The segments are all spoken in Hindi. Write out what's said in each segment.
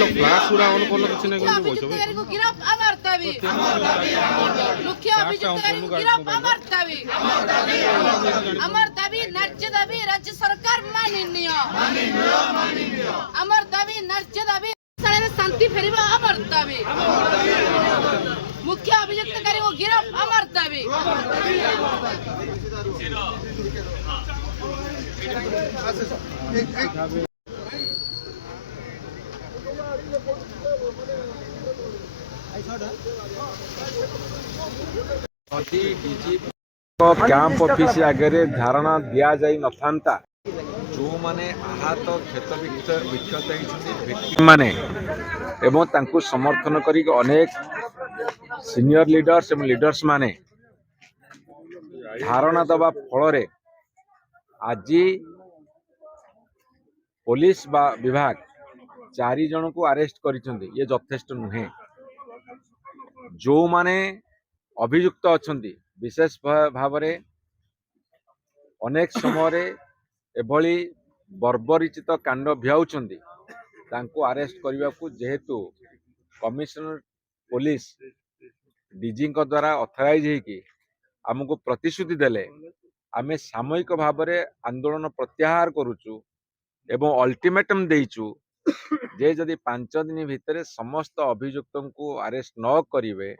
लो फ्लैश पूरा ऑन कर लो किसी ने कुछ बोल को गिरफ्त अमर दाबी मुख्य अभियुक्तकारी को गिरफ्त अमर दाबी न्याय्य दाबी राज्य सरकार माननीय अमर दाबी न्याय्य दाबी शांति फेरिबा अमर दाबी मुख्य अभियुक्तकारी को गिरफ्त अमर दाबी कैंप ऑफिस आगे धारणा दि जाई नथा जो माने आहत क्षत विक्षत माने एवं तांकु समर्थन करी अनेक सीनियर लीडर्स एवं लीडर्स माने धारणा दबा फल आज पुलिस विभाग 4 जन को अरेस्ट करिसेंती ये यथेष्ट नुहे जो माने अभियुक्त अछंती विशेष भाव में अनेक समय एभली बर्बरिचित कांड भिआउछंती तांको अरेस्ट करने को जेहेतु कमिशनर पुलिस डीजी द्वारा ऑथराइज होगी आमको प्रतिश्रुति देले आमे सामूहिक भाव में आंदोलन प्रत्याहार करुचु एवं अल्टीमेटम देइचु जे जदि 5 दिन भितर समस्त अभियुक्त को अरेस्ट न करिवे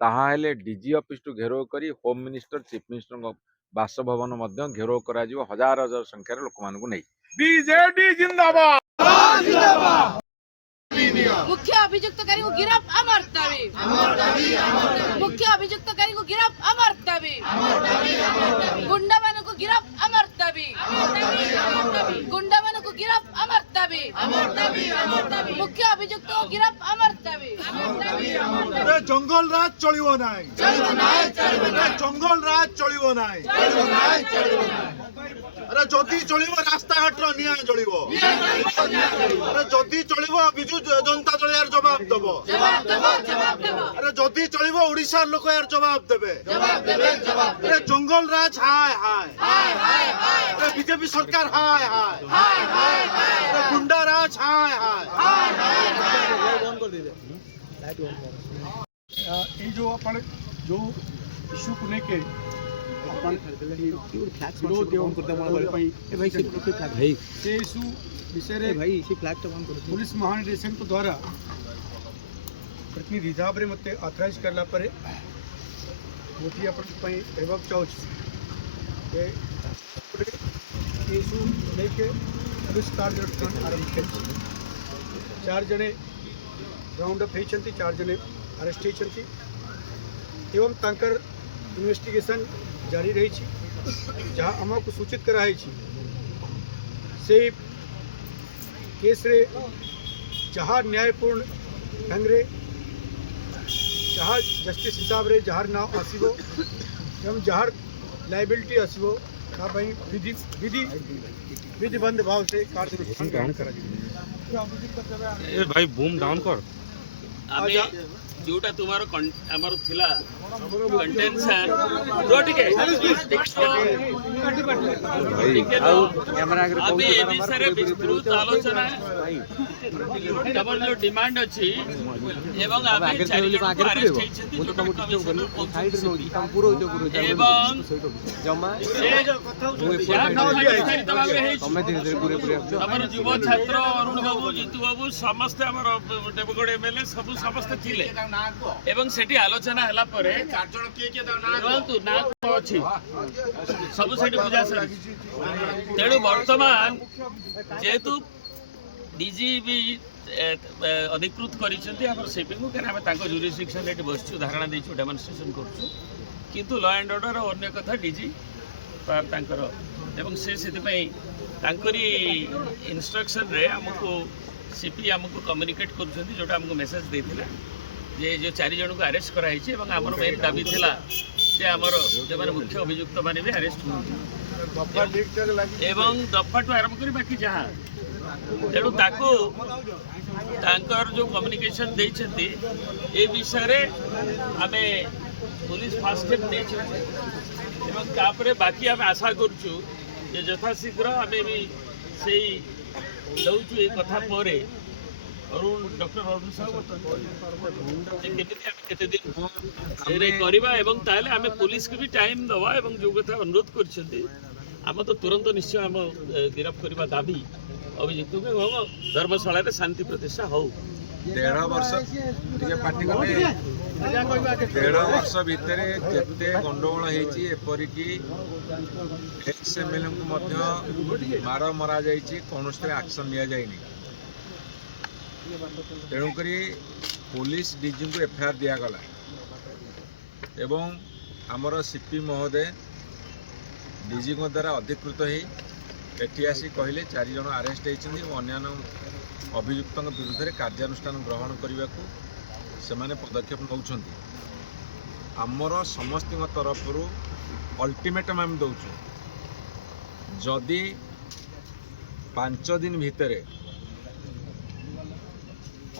ताहाले डीजी ऑफिस टू घेराव करी होम मिनिस्टर चीफ मिनिस्टर बासभवन मध्य घेराव करा जिवो हजार हजार संख्यार लोक मानकु नै बीजेडी जिंदाबाद मुख्य अभियुक्तकारी को गिरफ्त अमर दाबी मुख्य अभियुक्तकारी को गिरफ्त अमर दाबी गुंडा मानक को गिरफ्त अमर दाबी गुंडा मानक को गिरफ्त अमर दाबी मुख्य अभियुक्त को गिरफ्त अमर दाबी जंगल राज चलिबो नाही जंगल राज चलिबो नाही अरे जदि चलिबो रास्ता घाट निया चलिबो अरे जदि चलिबो बिजु जनता दल यार जवाब देबो अरे जदि चलिबो ओडिसा लोक यार जवाब देबे अरे जंगल राज हाय हाय अरे बीजेपी सरकार हाय हाय अरे गुंडा राज हाय हाय ये जो अपन जो इश्यू को लेके पुलिस महानिदेशक द्वारा प्रतिनिधि हिसाब से मत ऑथराइज करला परे गोटी अपन कहवाक चाहूँ इश्यू लेके पुलिस कार्य आरंभ कर 4 जने राउंड अप होती 4 जने अरेस्ट होती एवं तांकर इन्वेस्टिगेशन जारी रही जहाँ आमको सूचित कराई से केस रे जहाँ न्यायपूर्ण ढंग रे जहाँ जस्टिस हिसाब रे जहाँ नाम आसो एवं जहाँ लाइबिलिटी आसो विधि विधि विधिबद्ध भाव से कार्यानुष्ठान करा भाई बूम डाउन कर जोटा तुम्हारो हमर थिला कंटेंशन रो ठीक है अभी ए विषय विस्तृत आलोचना डबल जो डिमांड अछि एवं आबे 4 जन को अरेस्ट हेछथि एवं जमा से जो कथा हमर युव छात्र अरुण बाबू जीतू बाबू समस्त हमर देवगढ़ एमएलए सब समस्त थिले एवं सेठी आलोचना हला परे 4 जन के रहंतु ना अछि सब सेठी बुझा सर तेणु वर्तमान जेतु डीजी भी अधिकृत करिसेंती हमर सेपिंग के हम तांको जुरिस्डिक्शन एटी बसछु धारणा देछु डेमोन्स्ट्रेशन करछु किंतु लॉ एंड ऑर्डर अन्य कथा डीजी पर तांकर एवं से सेति पई तांकरी इंस्ट्रक्शन रे हमको सीपी हमको कम्युनिकेट करछंती जोटा हमको मेसेज देथिला जे जो 4 जन को अरेस्ट कराई एवं आमर मेन दाबी थिला जे आमर जे माने मुख्य अभियुक्त माने भी अरेस्ट होती एवं दफा टू आरंभ करी बाकी जहाँ तेणु ताको तांकर जो कम्युनिकेशन देछंती ए विषय रे आमे पुलिस फास्ट स्टेप नेछ एवं तापरे बाकी आमे आशा करछु जे यथाशीघ्र आमे भी सेई दउछु ए कथा परे अरुण डॉक्टर अरुण साहब केते दिन करवा एवं ताले आमे पुलिस को भी टाइम दवा एवं जो कथा अनुरोध करछथि आम तो तुरंत निश्चय आम गिरफ्त करवा दाबी अभियुक्त को धर्मशाला रे शांति प्रतिष्ठा हो 1.5 वर्ष टिके पार्टी कले 1.5 वर्ष भितर जेते गंडगोल होईची एपरिकी एक्स एमएलए को मध्य मार मरा जाईची कोनोस्ते एक्शन लिया जायनी तेणुकरी पुलिस डीजी को एफआईआर दिया गला एवं आमर सीपी महोदय डीजी को द्वारा अधिकृत हो एटी आसी कहले 4 जन अरेस्ट होती अन्य अभियुक्त विरुद्ध में कार्यानुष्ठान ग्रहण करने को सेमाने पदक्षेप नौछंती आमर समस्त तरफ अल्टीमेटम आम दौचु जदि 5 दिन भितर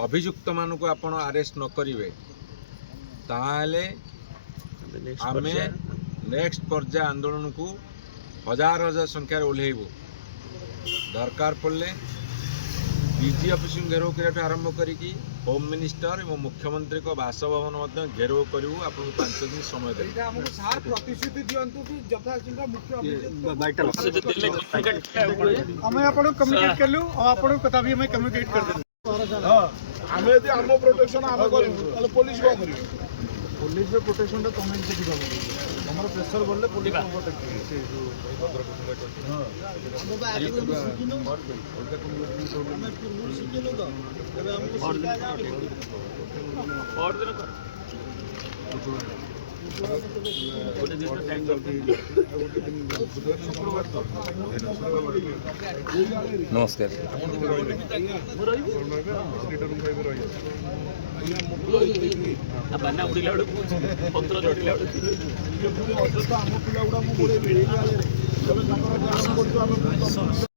अभियुक्त मान को आपण अरेस्ट न करिवे ताहले आमे नेक्स्ट पर्याय आंदोलन को हजार हजार संख्यार ओल्हेबू दरकार पड़े डीजी ऑफिस घेराव करने आरंभ करी होम मिनिस्टर और मुख्यमंत्री को बासभवन घेराव करूँ आपको 5 दिन समय दें प्रतिश्रुति दिंतु कि यथाशीघ्र मुख्य आम कम्युनिकेट कलु और कथा भी हमें कम्युनिकेट कर दें आम यदि आम प्रोटेक्शन आम करूँ पुलिस कौन कर पुलिस प्रोटेक्शन तुम तुम प्रेसर बढ़ले पुलिस नमस्कार बाना उड़िला बेलू पत्र जड़िला आम पिला गुड़ा